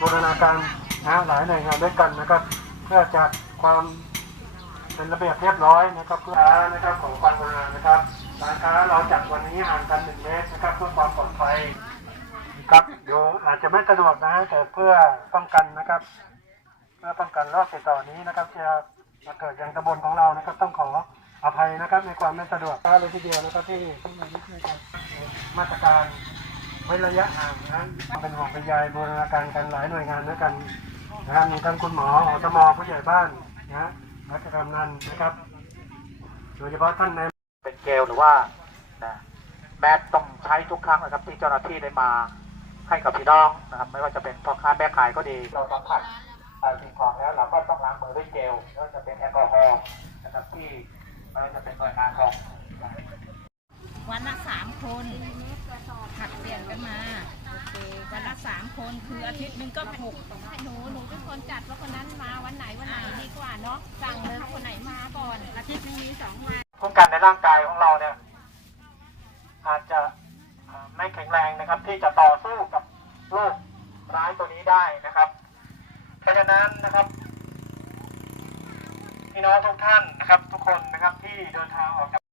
บูรณาการนะหลายหน่วยงานด้วยกันนะครับ เพื่อจัดความเป็นระเบียบเรียบร้อยนะครับเพื่อนะครับของบามงนานะครับร้านค้าเราจัดวันนี้ห่างกันหนึ่งเมตรนะครับเพื่อความปลอดภัยครับเดี๋ยวอาจจะไม่สะดวกนะแต่เพื่อป้องกันนะครับ เพื่อป้องกันโรคติดต่อนี้นะครับจะมาเกิดยังตำบลของเรานะครับ ต้องขออภัยนะครับในความไม่สะดวกเลยทีเดียวนะครับที่มาช่วยกันมาตรการ ว้ระยะห่างนะเป็นห่วงเป็นใยบูรณาการกันหลายหน่วยงานด้วยกันนะครับมีทั้งคุณหมออสมผู้ใหญ่บ้านนะรัชกำนันนะครับ โดยเฉพาะท่านในเป็นเกลหรือว่านะแมสต้องใช้ทุกครั้งนะครับ ที่เจ้าหน้าที่ได้มาให้กับพี่น้องนะครับ ไม่ว่าจะเป็นพ่อค้าแม่ขายก็ดีเราสัมผัสสิ่งของแล้วเราก็ต้องล้างมือด้วยเจลไม่ว่าจะเป็นแอลกอฮอล์นะครับที่ไม่ว่าจะเป็นหน่วยงานของ วันละสามคนผัดเปลี่ยนกันมาวันละสามคนคืออาทิตย์หนึงก็หกหนูหนูเป็นคนจัดว่าคนนั้นมาวันไหนวันไหนดีกว่าเนาะสั่งเลยคนไหนมาก่อนอาทิตย์หนึงมีสองวันป้องกันในร่างกายของเราเนี่ยอาจจะไม่แข็งแรงนะครับ ที่จะต่อสู้กับโรคร้ายตัวนี้ได้นะครับเพราะฉะนั้นนะครับพี่น้องทุกท่านนะครับ ทุกคนนะครับที่เดินทางออกจาก